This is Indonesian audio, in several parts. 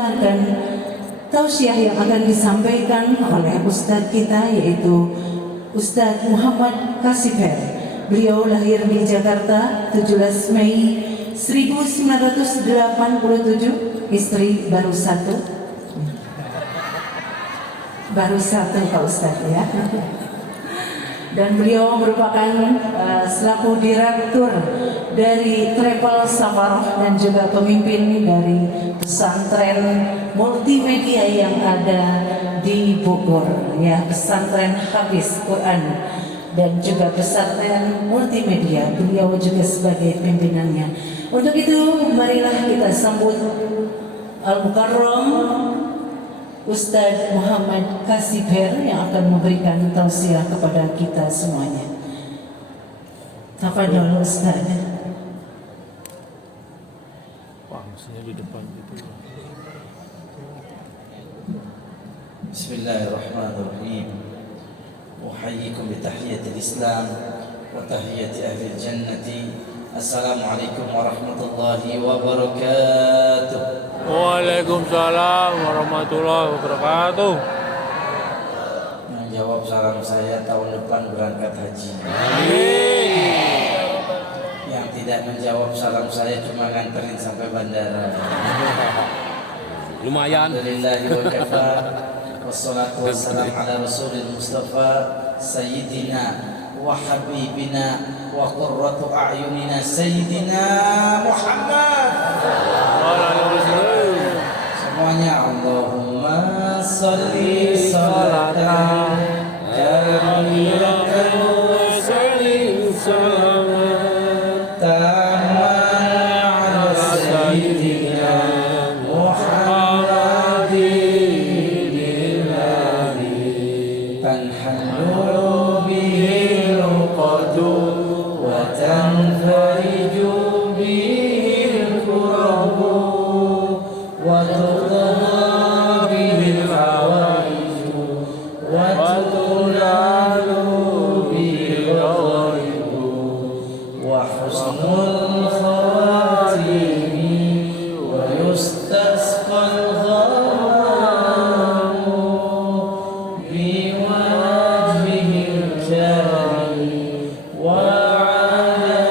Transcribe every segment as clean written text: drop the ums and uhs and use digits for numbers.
mendengarkan tausiah yang akan disampaikan oleh Ustadz kita, yaitu Ustadz Muhammad Kasifer. Beliau lahir di Jakarta 17 Mei 1987, istri baru satu Pak Ustadz ya. Dan beliau merupakan selaku direktur dari Travel Safaroh dan juga pemimpin dari pesantren multimedia yang ada di Bogor ya, pesantren Hafiz Quran dan juga pesantren multimedia. Beliau juga sebagai pimpinannya. Untuk itu marilah kita sambut Al-Mukarram Ustadz Muhammad Kasifer yang akan memberikan tausiah kepada kita semuanya. Tafadhol Ustadz. Maksudnya di depan gitu. Bismillahirrahmanirrahim. Uhayyikum bi tahiyyatil Islam wa tahiyyati ahli jannati. Assalamualaikum warahmatullahi wabarakatuh. Waalaikumsalam warahmatullahi wabarakatuh. Menjawab salam saya tahun depan berangkat haji. Amin. Yang tidak menjawab salam saya cuma nganterin sampai bandara. Lumayan. Alhamdulillahi wa kafa. Wassalatu wassalam ala rasulil mustafa sayyidina wa habibina wa qurratu a'yunina sayyidina Muhammad. Semuanya Allahumma sholli sholatan jamilatan wa sallim salatan ala sayyidina Muhammadin tanhallu bihi al-qadu wa tanfariju bihi al-kurabu wa tuqda bihi al-hawaiju wa tunalu bihi al-ghaibu wa husnul khawatimi wa yustasqal ghamamu biwajhihi al-karim wa ala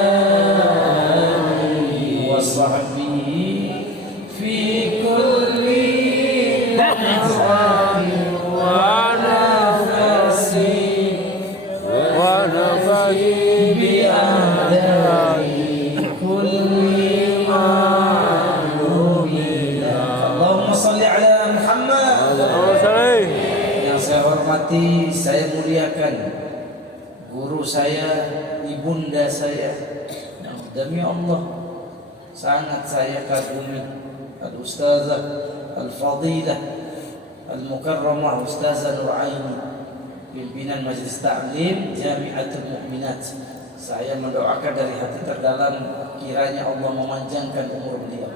alihi wa sahbihi fi kulli lahzatin wa nafasin Wa nafahi bi adai kulli ma'lumin. Allahumma salli ala Muhammad. Yang saya hormati, saya muliakan guru saya, ibunda saya, demi Allah sangat saya kagumi, Al-Ustazah Al-Fadilah Al-Mukarramah Ustazah Nuraini, pimpinan Majelis Ta'lim Jami'atul Mu'minat. Saya mendoakan dari hati terdalam kiranya Allah memanjangkan umur beliau,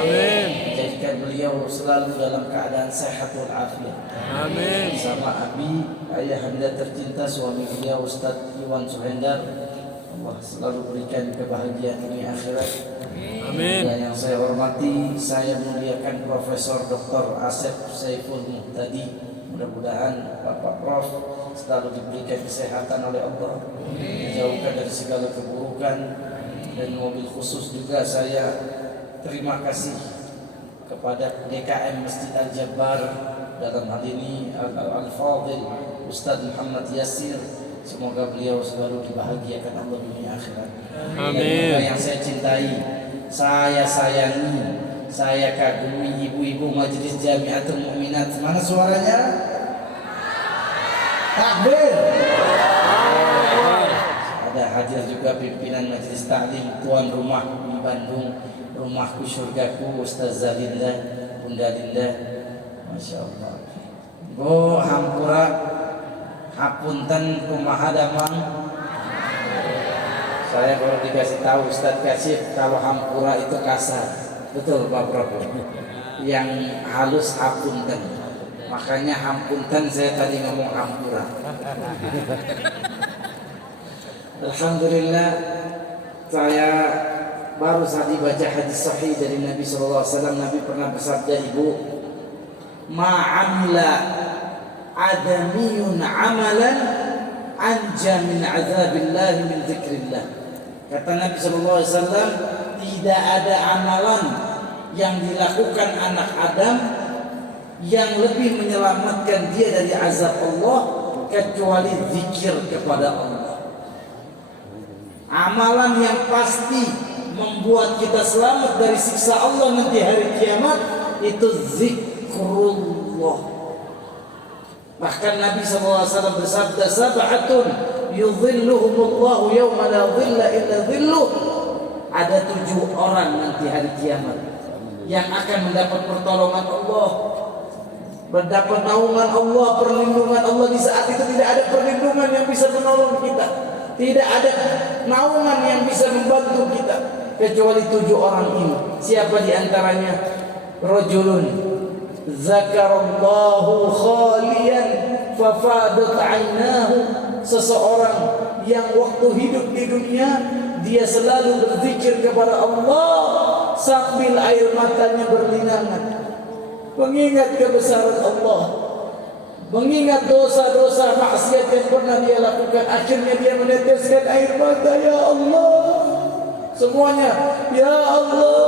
Amin. menjadikan beliau selalu dalam keadaan sehat walafiat. Amin. Sama Abi, ayah anda tercinta, suami beliau Ustadz Iwan Suhendar, Allah selalu berikan kebahagiaan dunia akhirat. Amin. Dan yang saya hormati, saya muliakan Profesor Dr. Asep Saiful Muhtadi. Mudah-mudahan Bapak Prof selalu diberikan kesehatan oleh Allah, dijauhkan dari segala keburukan. Dan mobil khusus juga saya terima kasih kepada DKM Masjid Al-Jabbar, dalam hal ini Al-Fadil Ustadz Muhammad Yasir. Semoga beliau selalu dibahagiakan Allah dunia akhirat. Amin. Dan yang saya cintai, saya sayangi, saya kagumi ibu-ibu Majelis Jami'atul Mu'minat. Mana suaranya? Takbir. Ada hadir juga pimpinan Majelis Ta'lim tuan rumah di Bandung, Rumahku Syurgaku, Ustazah Linda, Bunda Linda. Masya Allah. Bu hampura hapunten kumaha damang. Saya baru dikasih tahu Ustadz Kasif kalau hampura itu kasar. Betul Pak Prof. Yang halus hapunten. Makanya hampunten saya tadi ngomong hampura. Alhamdulillah saya baru saja dibaca hadis sahih dari Nabi SAW. Nabi pernah bersabda, ibu, ma'amla adamiyun amalan anja min azabillahi min zikrillah. Kata Nabi SAW, tidak ada amalan yang dilakukan anak Adam yang lebih menyelamatkan dia dari azab Allah kecuali zikir kepada Allah. Amalan yang pasti membuat kita selamat dari siksa Allah nanti hari kiamat itu zikrullah. Bahkan Nabi SAW bersabda, sab'atun yudhilluhumullahu yawma la dhilla illa dhilluh. Ada 7 orang nanti hari kiamat yang akan mendapat pertolongan Allah, mendapat naungan Allah, perlindungan Allah. Di saat itu tidak ada perlindungan yang bisa menolong kita, tidak ada naungan yang bisa membantu kita kecuali 7 orang ini. Siapa di antaranya? Rajulun zakarallahu khaliyan fafadat ainahu. Seseorang yang waktu hidup di dunia dia selalu berzikir kepada Allah sambil air matanya berlinangan, mengingat kebesaran Allah, mengingat dosa-dosa maksiat yang pernah dia lakukan. Akhirnya dia meneteskan air mata, ya Allah, semuanya ya Allah.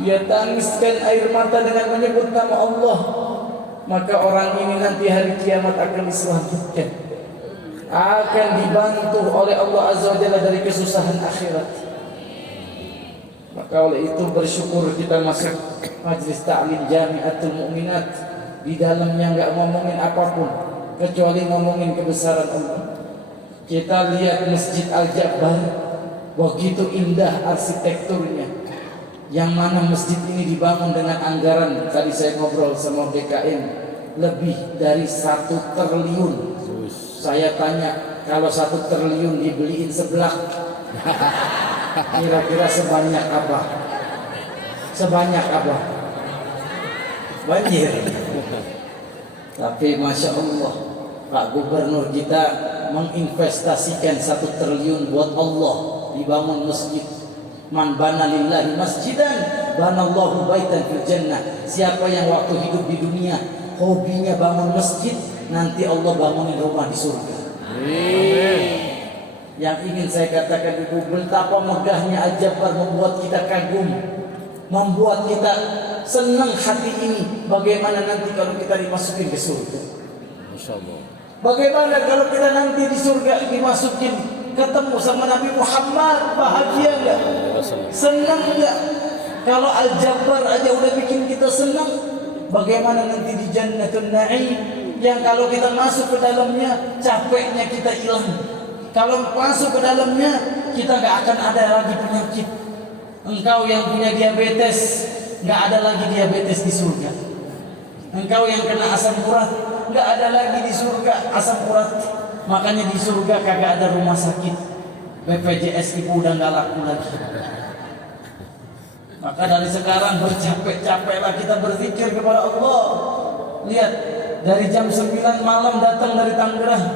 Dia tangiskan air mata dengan menyebut nama Allah. Maka orang ini nanti hari kiamat akan diselamatkan, akan dibantu oleh Allah Azza wa Jalla dari kesusahan akhirat. Maka oleh itu bersyukur kita masuk majlis ta'lim Jamiatul Mu'minat. Di dalamnya enggak ngomongin apapun kecuali ngomongin kebesaran Allah. Kita lihat Masjid Al-Jabbar, begitu indah arsitekturnya. Yang mana masjid ini dibangun dengan anggaran, tadi saya ngobrol sama BKM, lebih dari 1 triliun. Saya tanya, kalau 1 triliun dibeliin sebelah, kira-kira sebanyak apa? Sebanyak apa? Banjir. Tapi Masya Allah, Pak Gubernur kita menginvestasikan 1 triliun buat Allah, dibangun masjid. Man bana lillahi masjidan banallahu baitan fil jannah. Siapa yang waktu hidup di dunia hobinya bangun masjid, nanti Allah bangunin rumah di surga. Amin. Yang ingin saya katakan ibu, betapa megahnya Al-Jabbar membuat kita kagum, membuat kita senang hati ini. Bagaimana nanti kalau kita dimasukin ke surga? Masya Allah. Bagaimana kalau kita nanti di surga dimasukin, ketemu sama Nabi Muhammad, bahagia enggak? Senang enggak? Kalau Al-Jabbar aja udah bikin kita senang, bagaimana nanti di Jannatul Na'im yang kalau kita masuk ke dalamnya capeknya kita hilang. Kalau masuk ke dalamnya kita enggak akan ada lagi penyakit. Engkau yang punya diabetes, enggak ada lagi diabetes di surga. Engkau yang kena asam urat, enggak ada lagi di surga asam urat. Makanya di surga kagak ada rumah sakit, BPJS ibu udah gak laku lagi. Maka dari sekarang bercapek-capeklah kita berzikir kepada Allah. Lihat, dari jam 9 malam datang dari Tangerang,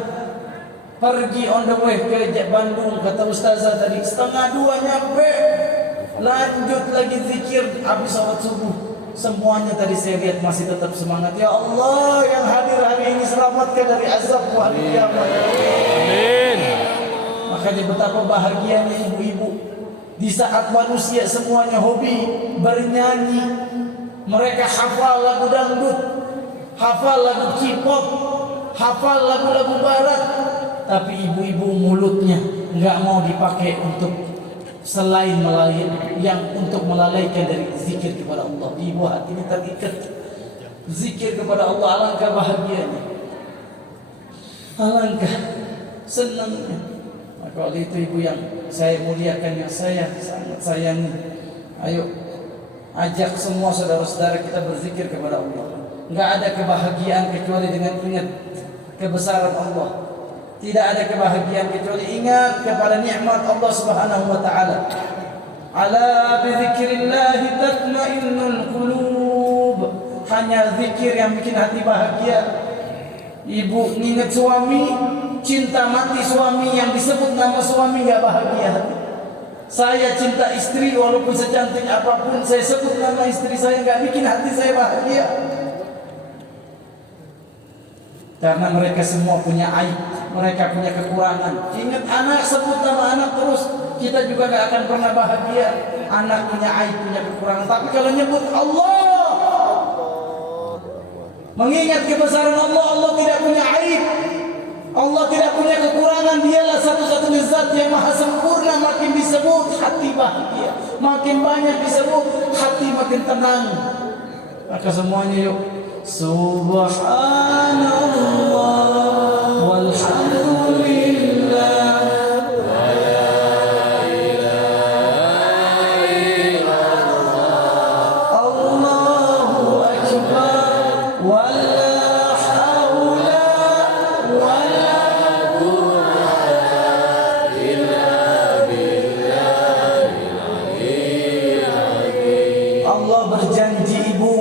pergi on the way ke Bandung, kata Ustazah tadi 1:30 nyampe, lanjut lagi zikir habis sholat subuh. Semuanya tadi saya lihat masih tetap semangat. Ya Allah, yang hadir hari ini selamatkan dari azab hari kiamat. Amin. Makanya betapa bahagianya ibu-ibu di saat manusia semuanya hobi bernyanyi, mereka hafal lagu dangdut, hafal lagu K-pop, hafal lagu-lagu barat, tapi ibu-ibu mulutnya nggak mau dipakai untuk selain yang untuk melalaikan dari zikir kepada Allah. Ibu hati ini terikat zikir kepada Allah, alangkah bahagianya, alangkah senangnya. Maka oleh itu ibu yang saya muliakan, yang saya sangat sayangi, ayo ajak semua saudara-saudara kita berzikir kepada Allah. Enggak ada kebahagiaan kecuali dengan ingat kebesaran Allah. Tidak ada kebahagiaan kecuali ingat kepada nikmat Allah Subhanahu wa taala. Ala bi dzikrillah tatmainnul qulub. Hanya zikir yang bikin hati bahagia. Ibu ingat suami, cinta mati suami, yang disebut nama suami enggak bahagia hati. Saya cinta istri walaupun secantik apapun saya sebut nama istri saya nggak bikin hati saya bahagia. Karena mereka semua punya aib, mereka punya kekurangan. Ingat anak, sebut nama anak terus, kita juga nggak akan pernah bahagia. Anak punya aib, punya kekurangan. Tapi kalau nyebut Allah, mengingat kebesaran Allah, Allah tidak punya aib, Allah tidak punya kekurangan. Dialah satu-satunya zat yang maha sempurna. Makin disebut hati bahagia, makin banyak disebut hati makin tenang. Maka semuanya yuk, subhanallah walhamdulillah wa la ilaha illallah Allahu akbar wa la hawla wa la quwwata illa billahil aliyyil azim. Allah berjanji, ibu,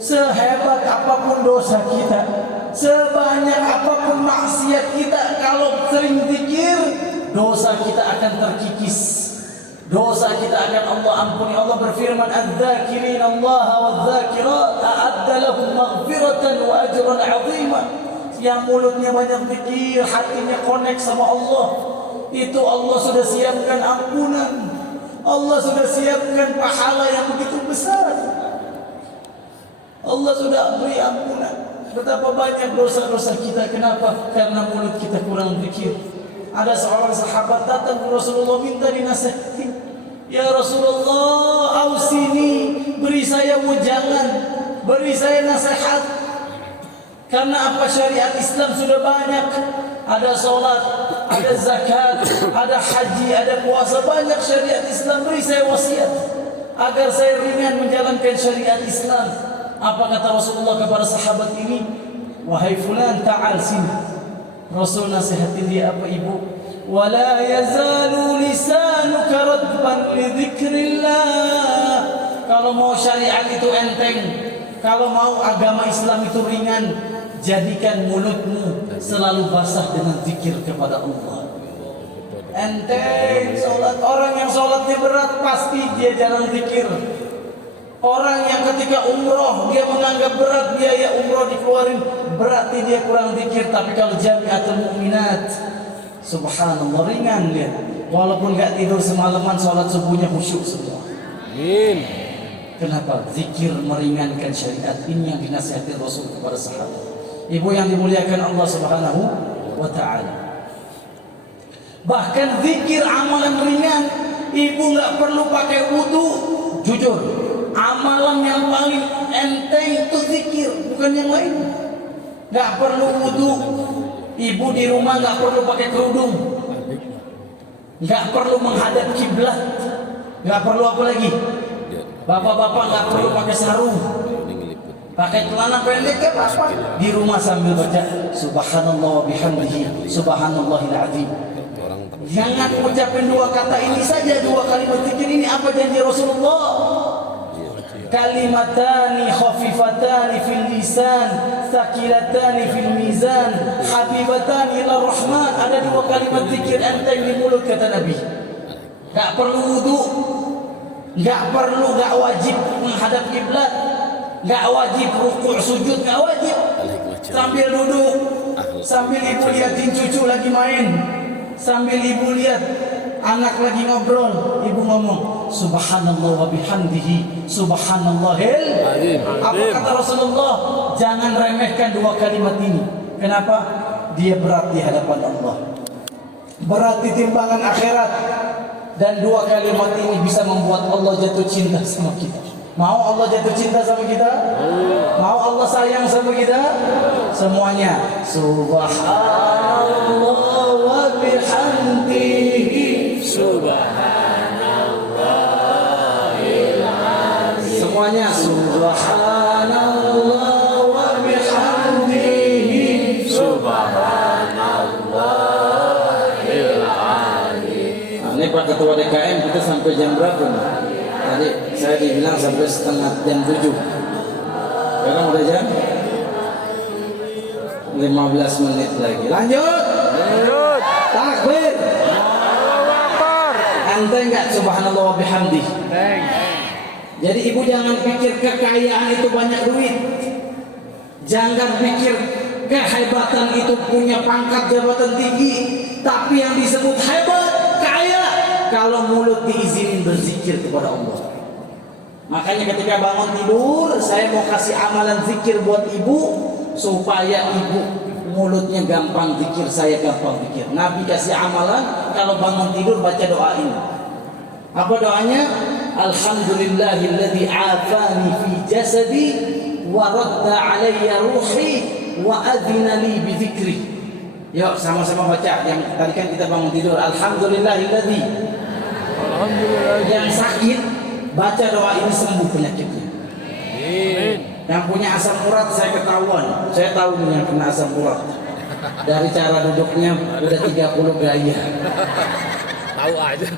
sehebat apapun dosa kita, sebanyak apapun maksiat kita, kalau sering zikir, dosa kita akan terkikis, dosa kita akan Allah ampuni. Allah berfirman, adz-dzakirin Allah wadz-dzakirat a'adda lahum maghfiratan wa ajran 'azima. Yang mulutnya banyak zikir, hatinya connect sama Allah, itu Allah sudah siapkan ampunan, Allah sudah siapkan pahala yang begitu besar. Allah sudah beri ampunan. Betapa banyak dosa-dosa kita. Kenapa? Karena mulut kita kurang zikir. Ada seorang sahabat datang ke Rasulullah minta dinasihati. Ya Rasulullah, ausini, beri saya wejangan, beri saya nasihat. Karena apa? Syariat Islam sudah banyak. Ada sholat, ada zakat, ada haji, ada puasa, banyak syariat Islam. Beri saya wasiat agar saya ringan menjalankan syariat Islam. Apa kata Rasulullah kepada sahabat ini? Wahai fulan, ta'al sini. Rasul nasihatin dia apa, ibu? Wala yazalu lisanuka radban li dzikrillah. Kalau mau syariat itu enteng, kalau mau agama Islam itu ringan, jadikan mulutmu selalu basah dengan zikir kepada Allah. Enteng sholat. Orang yang sholatnya berat pasti dia jarang zikir. Orang yang ketika umroh dia menganggap berat biaya umroh dikeluarin, berarti dia kurang zikir. Tapi kalau Jamiatul Mukminat, subhanallah, ringan dia. Walaupun gak tidur semalaman, sholat subuhnya khusyuk semua. Amin. Kenapa? Zikir meringankan syariat. Ini yang dinasihati Rasul kepada sahabat. Ibu yang dimuliakan Allah Subhanahu wa ta'ala, bahkan zikir amalan ringan. Ibu gak perlu pakai wudu. Jujur, amalan yang paling enteng itu zikir, bukan yang lain. Gak perlu wudu. Ibu di rumah gak perlu pakai kerudung, gak perlu menghadap kiblat, gak perlu apa lagi. Bapak-bapak gak perlu pakai sarung, pakai celana pendek ya apa. Di rumah sambil baca subhanallah wa bihamdihi subhanallahil azim. Jangan ucapin dua kata ini saja, dua kalimat zikir ini. Apa janji Rasulullah? Kalimatani khafifatani fil lisan, tsaqilatani fil mizan, habibatani ila rahman. Ada dua kalimat zikir enteng di mulut, kata Nabi. Gak perlu wudu, gak wajib menghadap kiblat, gak wajib rukuk sujud, gak wajib. Sambil duduk, sambil ibu liatin cucu lagi main, sambil ibu lihat anak lagi ngobrol, ibu ngomong subhanallah wa bihamdihi subhanallahil azim. Apa kata Rasulullah? Jangan remehkan dua kalimat ini. Kenapa? Dia berat di hadapan Allah, berat di timbangan akhirat. Dan dua kalimat ini bisa membuat Allah jatuh cinta sama kita. Mau Allah jatuh cinta sama kita? Mau Allah sayang sama kita? Semuanya subhanallah wa bihamdihi subhanallahil azim. Semuanya subhanallah wa bihamdihi subhanallahil azim. Ini Pak Ketua DKM, kita sampai jam berapa nih? Tadi saya dibilang sampai setengah jam 7. Sekarang udah jam 15 menit lagi. Lanjut. Takbir. Allahu Akbar. Santai nggak subhanallah wa bihamdi? Jadi ibu jangan pikir kekayaan itu banyak duit. Jangan pikir kehebatan itu punya pangkat jabatan tinggi. Tapi yang disebut hebat, kaya, kalau mulut diizinin berzikir kepada Allah. Makanya ketika bangun tidur, saya mau kasih amalan zikir buat ibu supaya ibu mulutnya gampang zikir, saya gampang zikir. Nabi kasih amalan kalau bangun tidur baca doa ini. Apa doanya? Alhamdulillahilladzi afani fi jasadi wa radda alayya ruhi wa adhina li bi dzikri. Yuk sama-sama baca. Yang tadi kan kita bangun tidur, Alhamdulillahilladzi. Yang sakit baca doa ini sembuh penyakitnya. Amin. Yang punya asam urat saya ketahuan. Saya tahu nih yang kena asam urat. Dari cara duduknya udah 30 gaya. Tahu aja.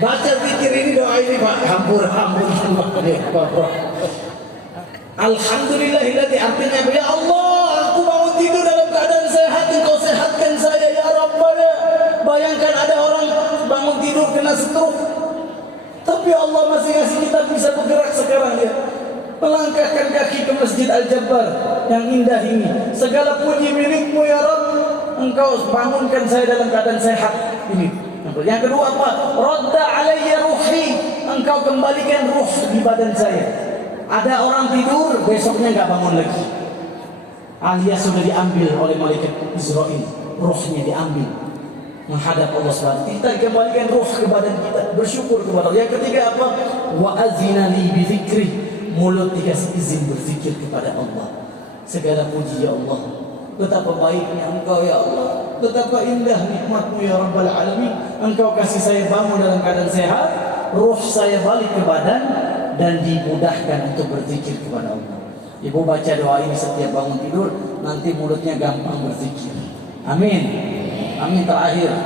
Baca zikir ini, doa ini Pak. Hampur. Alhamdulillahilladzi, artinya ya Allah, aku bangun tidur dalam keadaan sehat, Engkau sehatkan saya ya Rabbana. Bayangkan ada orang bangun tidur kena stroke, tapi Allah masih ngasih kita bisa bergerak sekarang ya. Melangkahkan kaki ke Masjid Al-Jabbar yang indah ini. Segala puji milikmu ya Rabb. Engkau bangunkan saya dalam keadaan sehat ini. Yang kedua apa? Radda alayya ruhi. Engkau kembalikan ruh di badan saya. Ada orang tidur, besoknya nggak bangun lagi. Alias sudah diambil oleh malaikat Israel. Ruhnya diambil. Menghadap Allah SWT. Kita kembalikan ruh ke badan kita. Bersyukur kepada Allah. Yang ketiga apa? Wa azina li bi dzikri. Mulut dikasih izin berzikir kepada Allah. Segala puji ya Allah. Betapa baiknya Engkau ya Allah. Betapa indah nikmat-Mu ya Rabbal Alamin. Engkau kasih saya bangun dalam keadaan sehat. Ruh saya balik ke badan. Dan dimudahkan untuk berzikir kepada Allah. Ibu baca doa ini setiap bangun tidur. Nanti mulutnya gampang berzikir. Amin. Amin. Terakhir,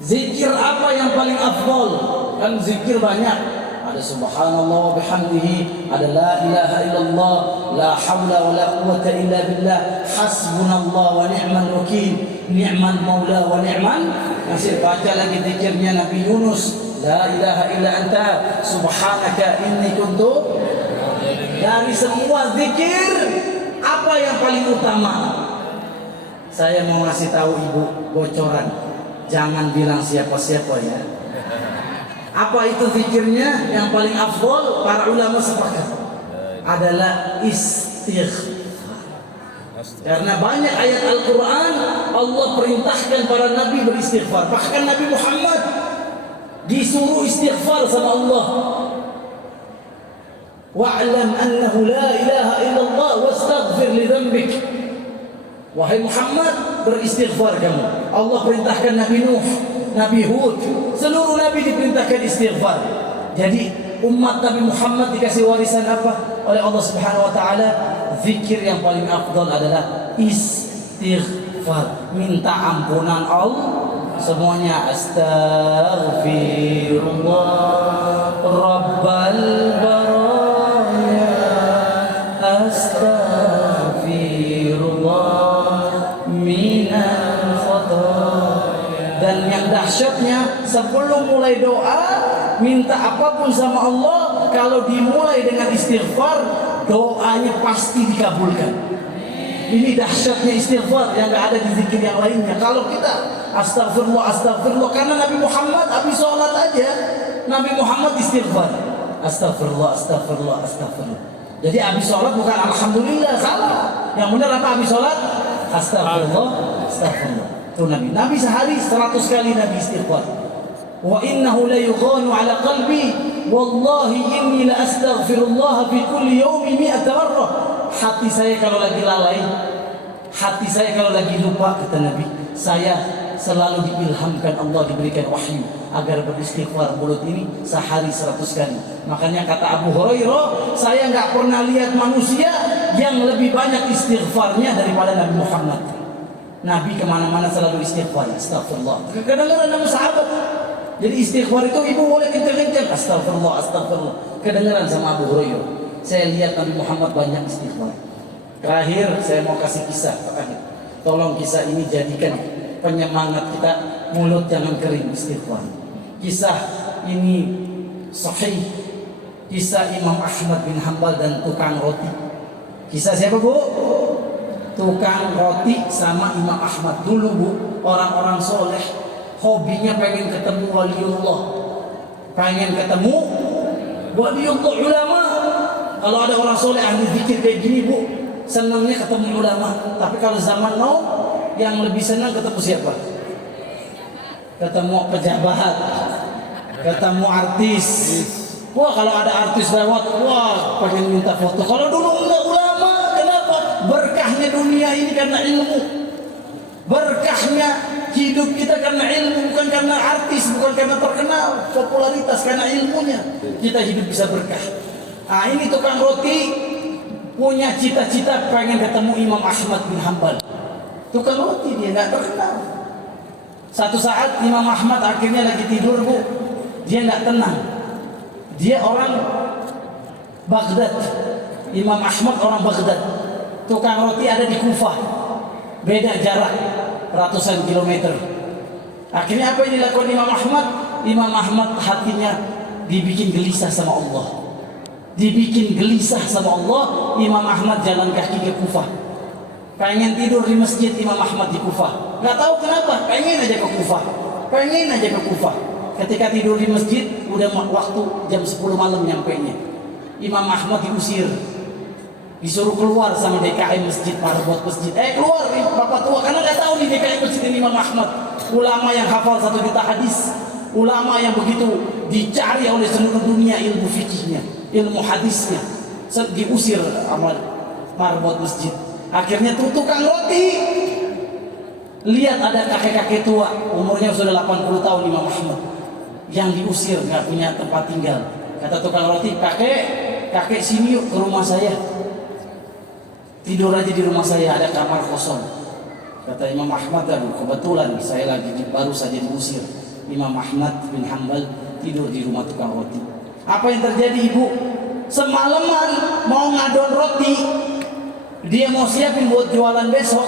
zikir apa yang paling afdal? Kan zikir banyak. Ada subhanallah wa bihamdihi, ada la ilaha illallah, la hawla wa la quwwata illa billah, hasbunallah wa ni'mal wakil, ni'mal maula wa ni'mal nasir. Baca lagi zikirnya Nabi Yunus, la ilaha illa anta subhanaka inni kuntu. Dari semua zikir, apa yang paling utama? Saya mau ngasih tahu ibu bocoran. Jangan bilang siapa-siapa ya. Apa itu zikirnya yang paling afdal? Para ulama sepakat adalah istighfar. Karena banyak ayat Al-Quran Allah perintahkan para nabi beristighfar. Bahkan Nabi Muhammad disuruh istighfar sama Allah. Wa'lam annahu la ilaha illallah wastaghfir li dhanbik. Wahai Muhammad, beristighfar kamu. Allah perintahkan Nabi Nuh, Nabi Hud, seluruh nabi diperintahkan istighfar. Jadi umat Nabi Muhammad dikasih warisan apa oleh Allah Subhanahu wa taala? Zikir yang paling afdal adalah istighfar. Minta ampunan Allah. Semuanya astaghfirullah rabbal baraya, astaghfirullah minal khataaya. Dan yang dahsyatnya, sebelum mulai doa minta apapun sama Allah, kalau dimulai dengan istighfar, doanya pasti dikabulkan. Ini dahsyatnya istighfar yang gak ada di zikir yang lainnya. Kalau kita astagfirullah, astagfirullah, karena Nabi Muhammad habis sholat aja, Nabi Muhammad istighfar, astagfirullah, astagfirullah, astagfirullah. Jadi habis sholat bukan alhamdulillah, salah. Yang benar apa habis sholat? Astagfirullah, astagfirullah. Itu Nabi sehari 100 kali Nabi istighfar. Wa innahu la yughanu ala qalbi wallahi inni la astaghfirullah fi kulli yawmi 100 marrah. Hati saya kalau lagi lalai, hati saya kalau lagi lupa, kata Nabi, saya selalu diilhamkan Allah, diberikan wahyu agar beristighfar mulut ini sehari 100 kali. Makanya kata Abu Hurairah, saya nggak pernah lihat manusia yang lebih banyak istighfarnya daripada Nabi Muhammad. Nabi kemana-mana selalu istighfar, astagfirullah. Kedengaran nama sahabat. Jadi istighfar itu ibu boleh kencang-kencang, astagfirullah, astagfirullah. Kedengaran sama Abu Hurairah. Saya lihat Nabi Muhammad banyak istighfar. Terakhir saya mau kasih kisah terakhir. Tolong kisah ini jadikan penyemangat kita mulut jangan kering, istighfar. Kisah ini sahih, kisah Imam Ahmad bin Hanbal dan tukang roti. Kisah siapa bu? Tukang roti sama Imam Ahmad. Dulu bu, orang-orang soleh hobinya pengen ketemu waliullah, pengen ketemu waliullah, ulama. Kalau ada orang soleh ahli zikir kayak gini bu, senangnya ketemu ulama. Tapi kalau zaman now, yang lebih senang ketemu siapa? Ketemu pejabat, ketemu artis. Wah kalau ada artis lewat, wah pengen minta foto. Kalau dulu enggak, ulama. Kenapa? Berkahnya dunia ini karena ilmu. Berkahnya hidup kita karena ilmu, bukan karena artis, bukan karena terkenal, popularitas, karena ilmunya kita hidup bisa berkah. Nah ini tukang roti punya cita-cita pengen ketemu Imam Ahmad bin Hanbal. Tukang roti dia nggak terkenal. Satu saat Imam Ahmad akhirnya lagi tidur bu, dia nggak tenang. Dia orang Baghdad. Imam Ahmad orang Baghdad. Tukang roti ada di Kufah. Beda jarak ratusan kilometer. Akhirnya apa yang dilakukan Imam Ahmad? Imam Ahmad hatinya dibikin gelisah sama Allah. Dibikin gelisah sama Allah. Imam Ahmad jalan kaki ke Kufah. Pengen tidur di masjid Imam Ahmad di Kufah. Gak tahu kenapa, pengen aja ke Kufah. Pengen aja ke Kufah. Ketika tidur di masjid, udah waktu jam 10 malam nyampenya. Imam Ahmad diusir. Disuruh keluar sama DKI masjid, marbot masjid. Keluar nih bapak tua, karena gak tahu nih DKI masjid ini Imam Ahmad. Ulama yang hafal 1 juta hadis. Ulama yang begitu dicari oleh seluruh dunia ilmu fikihnya, ilmu hadisnya. Diusir sama marbot masjid. Akhirnya tukang roti lihat ada kakek-kakek tua, umurnya sudah 80 tahun Imam Ahmad, yang diusir, nggak punya tempat tinggal. Kata tukang roti, kakek sini yuk ke rumah saya, tidur aja di rumah saya, ada kamar kosong. Kata Imam Ahmad, aduh kebetulan saya lagi baru saja diusir. Imam Ahmad bin Hanbal tidur di rumah tukang roti. Apa yang terjadi ibu? Semalaman mau ngadon roti, dia mau siapin buat jualan besok.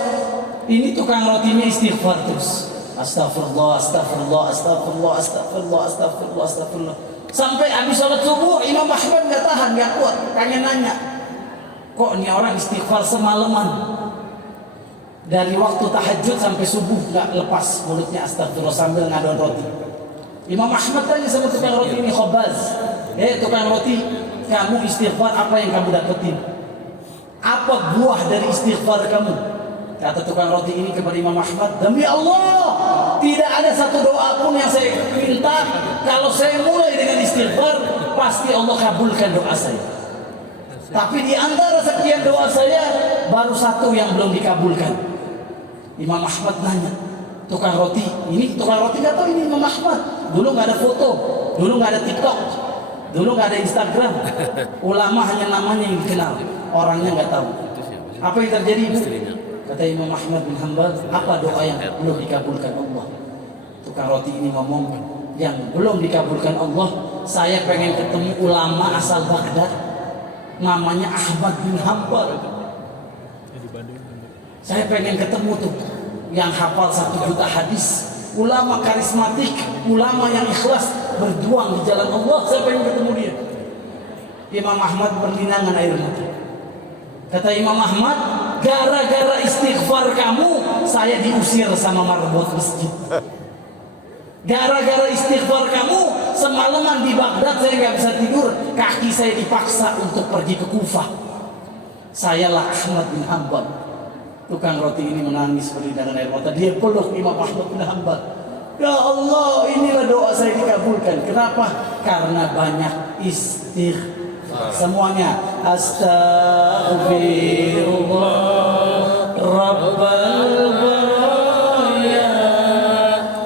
Ini tukang rotinya istighfar terus. Astagfirullah, astagfirullah, astagfirullah, astagfirullah, astagfirullah, astagfirullah. Sampai habis sholat subuh, Imam Ahmad nggak tahan, nggak kuat, pengen nanya, kok ini orang istighfar semalaman? Dari waktu tahajud sampai subuh nggak lepas mulutnya astagfirullah sambil ngadon roti. Imam Ahmad tanya sama tukang roti ini, Khobaz, tukang roti, kamu istighfar apa yang kamu dapetin? Apa buah dari istighfar kamu? Kata tukang roti ini kepada Imam Ahmad, demi Allah, tidak ada satu doa pun yang saya minta, kalau saya mulai dengan istighfar, pasti Allah kabulkan doa saya. Tapi di antara sekian doa saya, baru satu yang belum dikabulkan. Imam Ahmad nanya, tukang roti, ini tukang roti nggak tahu ini Imam Ahmad. Dulu nggak ada foto, dulu nggak ada TikTok, dulu nggak ada Instagram. Ulama hanya namanya yang dikenal, orangnya nggak tahu. Apa yang terjadi ibu? Kata Imam Ahmad bin Hanbal, apa doa yang belum dikabulkan Allah? Tukang roti ini ngomong, yang belum dikabulkan Allah, saya pengen ketemu ulama asal Baghdad, namanya Ahmad bin Hanbal. Saya pengen ketemu tuh yang hafal 1 juta hadis, ulama karismatik, ulama yang ikhlas berjuang di jalan Allah. Saya pengen ketemu dia. Imam Ahmad berlinangan air mata. Kata Imam Ahmad, gara-gara istighfar kamu, saya diusir sama marbot masjid. Gara-gara istighfar kamu, semalaman di Baghdad saya nggak bisa tidur, kaki saya dipaksa untuk pergi ke Kufah. Sayalah Ahmad bin Hanbal. Tukang roti ini menangis berlinangan air mata. Dia peluk Imam Ahmad bin Hanbal. Ya Allah, inilah doa saya dikabulkan. Kenapa? Karena banyak istighfar. Semuanya astaghfirullah rabbal baraya,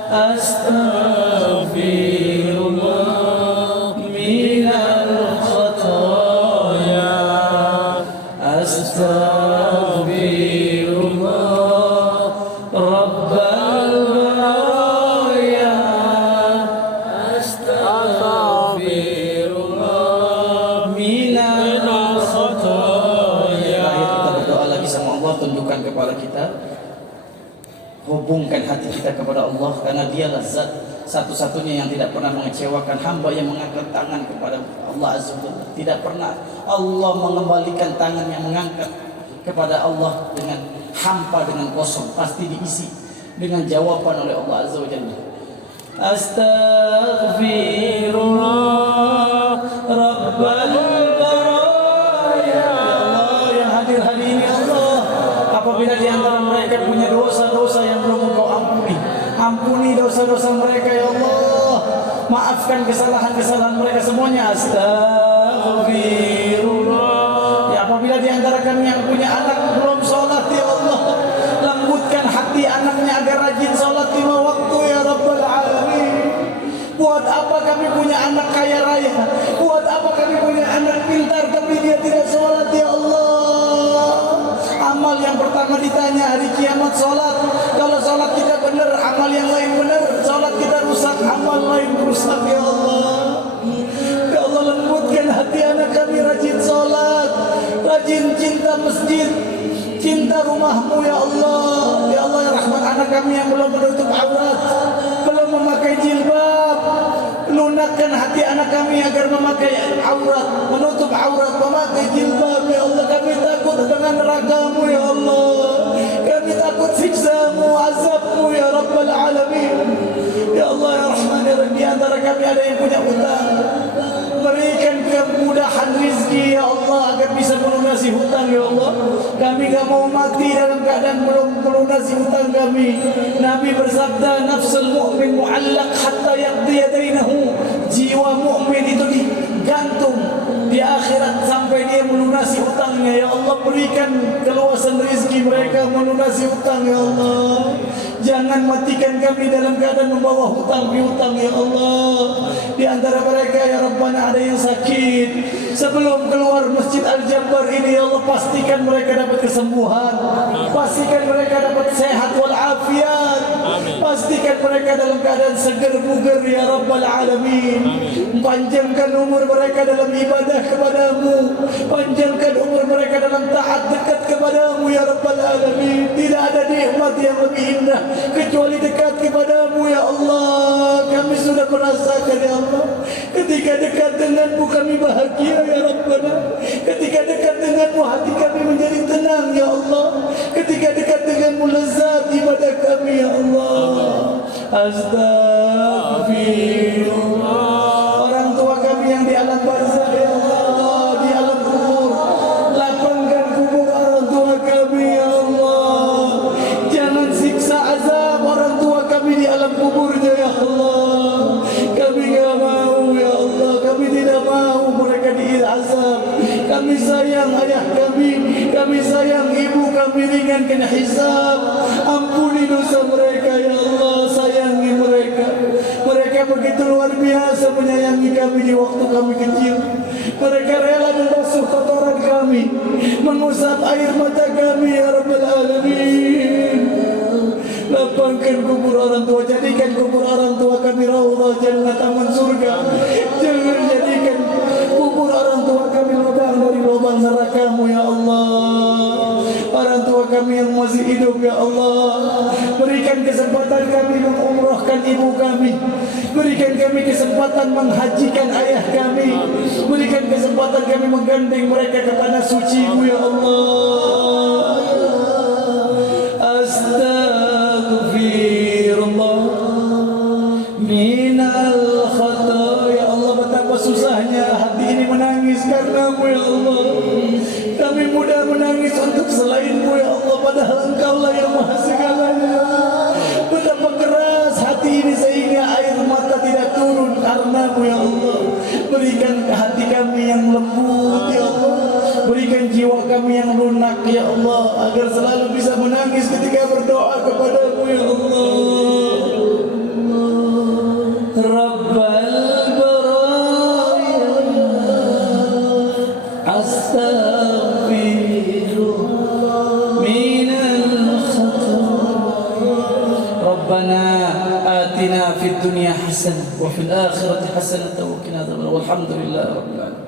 astaghfirullah minal khataya, astaghfirullah rabbal baraya, astaghfirullah minal khataya. Kita berdoa lagi sama Allah, tunjukkan kepala kita. hubungkan hati kita kepada Allah, karena Dialah zat satu-satunya yang tidak pernah mengecewakan hamba yang mengangkat tangan kepada Allah Azza wa Jalla. Tidak pernah Allah mengembalikan tangan yang mengangkat kepada Allah dengan hampa, dengan kosong. Pasti diisi dengan jawaban oleh Allah Azza wa Jalla. Astaghfirullah Rabbal baraya. Ya Allah, yang hadir hari ini Allah, apabila di antara mereka punya dosa-dosa yang belum Engkau ampuni, ampuni dosa-dosa mereka ya Allah. Maafkan kesalahan-kesalahan mereka semuanya. Astaghfirullah. Ya, apabila di antara kami yang punya anak belum sholat ya Allah, lembutkan hati anaknya agar rajin sholat 5 waktu ya Rabbal Alamin. Buat apa kami punya anak kaya raya? Buat apa kami punya anak pintar tapi dia tidak sholat ya Allah? Amal yang pertama ditanya hari kiamat sholat. Kalau sholat kita benar, amal yang lain benar. Sholat kita rusak, amal lain rusak ya Allah. Ya Allah, lembutkan hati anak kami rajin sholat, rajin cinta masjid, cinta rumahmu ya Allah. Ya Allah ya Rahman, anak kami yang belum menutup aurat, belum memakai jilbab, lunakkan hati anak kami agar memakai aurat, menutup aurat, memakai jilbab ya Allah. Kami takut dengan neraka-Mu ya Allah, kami takut siksa-Mu, azab-Mu ya Rabbal Alamin. Ya Allah ya Rahman ya Rahim, di antara kami ada yang punya utang, berikan kemudahan rizki ya Allah agar bisa melunasi hutang ya Allah. Kami gak mau mati dalam keadaan belum melunasi hutang kami. Nabi bersabda, nafsul mu'min mu'allaq hatta yaqdi yadainahu. Jiwa mu'min itu digantung di akhirat sampai dia melunasi hutangnya ya Allah. Berikan keluasan rizki mereka melunasi hutang ya Allah. Jangan matikan kami dalam keadaan membawa hutang piutang ya Allah. Di antara mereka ya Rabbana ada yang sakit, sebelum keluar Masjid Al-Jabbar ini ya Allah, pastikan mereka dapat kesembuhan, pastikan mereka dapat sehat walafiat, pastikan mereka dalam keadaan segar bugar ya Rabbal Alamin. Panjangkan umur mereka dalam ibadah kepadamu, panjangkan umur mereka dalam taat dekat kepadamu ya Rabbal Alamin. Tidak ada nikmat yang lebih indah kecuali dekat kepadamu ya Allah. Kami sudah merasakan ya Allah, ketika dekat denganmu kami bahagia ya Rabbana. Ketika dekat denganmu hati kami menjadi tenang ya Allah. Ketika dekat denganmu lezat ibadah kami ya Allah. Astagfirullah. Orang tua kami yang di alam barzakh ya Allah, di alam kubur, lapangkan kubur orang tua kami ya Allah. Jangan siksa azab orang tua kami di alam kuburnya ya Allah. Kami gak mau ya Allah, kami tidak mau mereka diazab. Kami sayang ayah kami sayang ibu kami, ringankan hisab. Ampuni dosa mereka ya Allah, sayangi mereka. Mereka begitu luar biasa menyayangi kami di waktu kami kecil. Mereka rela membasuh kotoran kami, mengusap air mata kami ya Rabbal Alamin. Lapangkan kubur orang tua, jadikan kubur orang tua kami raudhah jannah, taman surga. Jangan jadikan kubur orang tua kami lubang dari lubang neraka-Mu ya Allah. Orang tua kami yang masih hidup ya Allah, berikan kesempatan kami mengumrahkan ibu kami, berikan kami kesempatan menghajikan ayah kami, berikan kesempatan kami menggandeng mereka ke tanah suci-Mu ya Allah. Astagfirullah minal khata. Ya Allah, betapa susahnya hati ini menangis karena-Mu ya Allah. Kami mudah menangis untuk selain-Mu ya Allah, padahal Engkau-lah yang maha segalanya. Betapa keras hati ini sehingga air mata tidak turun karena-Mu ya Allah. Berikan ke hati kami yang lembut ya Allah, berikan jiwa kami yang lunak ya Allah, agar selalu bisa menangis ketika berdoa kepada-Mu ya Allah. Rabbal baraya astaghfirullah minal khata. Rabbana atina fid dunya hasanah wa fil akhirati hasanah wa qina adzabannar. Walhamdulillah rabbil alamin.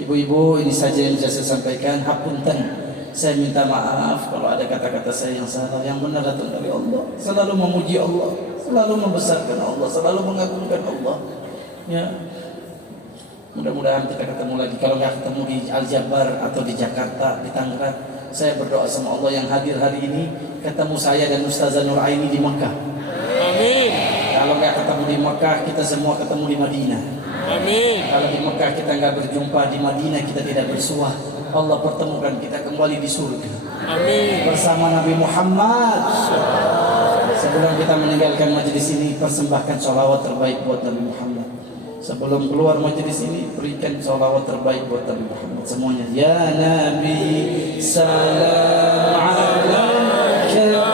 Ibu-ibu, ini saja yang bisa saya sampaikan. Hapunten Saya minta maaf kalau ada kata-kata saya yang salah. Yang benar datang dari Allah. Selalu memuji Allah, selalu membesarkan Allah, selalu mengagungkan Allah. Ya, mudah-mudahan kita ketemu lagi. Kalau nggak ketemu di Al-Jabar atau di Jakarta, di Tangerang, saya berdoa sama Allah yang hadir hari ini ketemu saya dan Ustazah Nur Aini di Mekah. Amin. Kalau nggak ketemu di Mekah, kita semua ketemu di Madinah. Amin. Kalau di Mekah kita nggak berjumpa, di Madinah kita tidak bersuah. Allah pertemukan kita kembali di surga. Amin. Bersama Nabi Muhammad. Sebelum kita meninggalkan majelis ini, persembahkan sholawat terbaik buat Nabi Muhammad. Sebelum keluar majelis ini, berikan sholawat terbaik buat Nabi Muhammad semuanya. Ya Nabi, salam alaika.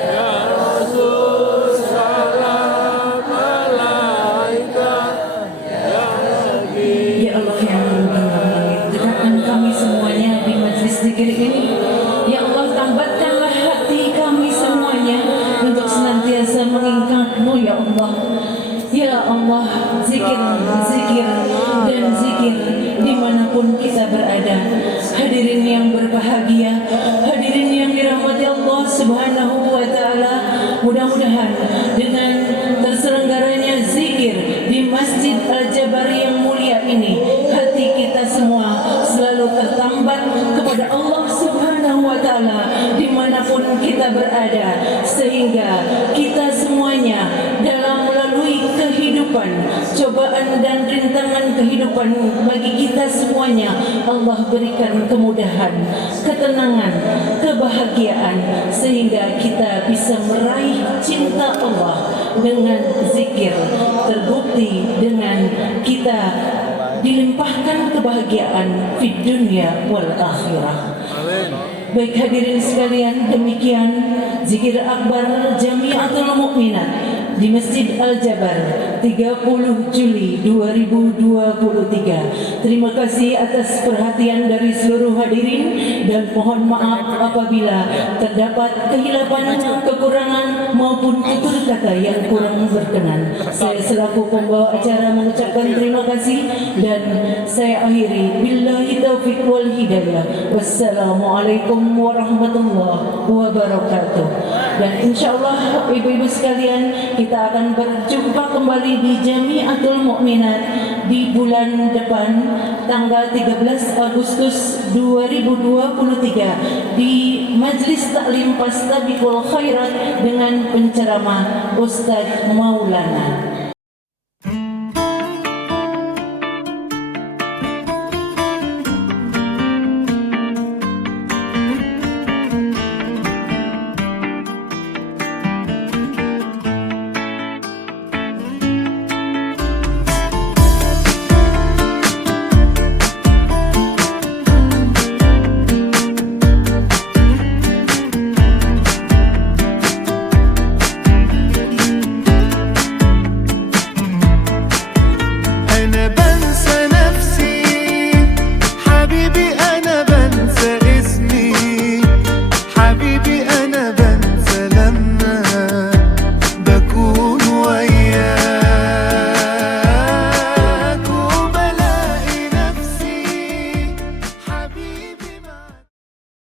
Ya Rasul, salam alaika. Ya Nabi. Ya Allah yang langit, dekatkan kami semuanya di majlis zikir ini. Ya Allah, tambatkanlah hati kami semuanya untuk senantiasa mengingat-Mu ya Allah. Ya Allah, zikir, zikir, dan zikir dimanapun kita berada. Hadirin yang berbahagia, hadirin yang dirahmati Allah Subhanahu wa Ta'ala, mudah-mudahan dengan terselenggaranya zikir di Masjid Al-Jabar yang mulia ini, hati kita semua selalu tertambat kepada Allah Subhanahu wa Ta'ala dimanapun kita berada, sehingga kita semuanya dalam melalui kehidupan, cobaan dan rintangan kehidupan bagi kita semuanya, Allah berikan kemudahan, ketenangan, kebahagiaan, sehingga kita bisa meraih cinta Allah dengan zikir. Terbukti dengan kita dilimpahkan kebahagiaan di dunia wal akhirah. Amin. Baik hadirin sekalian, demikian zikir akbar Jamiatul Mukminat di Masjid Al-Jabar 30 Juli 2023. Terima kasih atas perhatian dari seluruh hadirin dan mohon maaf apabila terdapat kehilapan, kekurangan maupun tutur kata yang kurang berkenan. Saya selaku pembawa acara mengucapkan terima kasih dan saya akhiri billahi taufiq wal hidayah. Wassalamualaikum warahmatullahi wabarakatuh. Dan insyaallah ibu-ibu sekalian, kita akan berjumpa kembali di Jamiatul Mukminat di bulan depan tanggal 13 Agustus 2023 di Majlis Taklim Fastabiqul Khairat dengan penceramah Ustaz Maulana.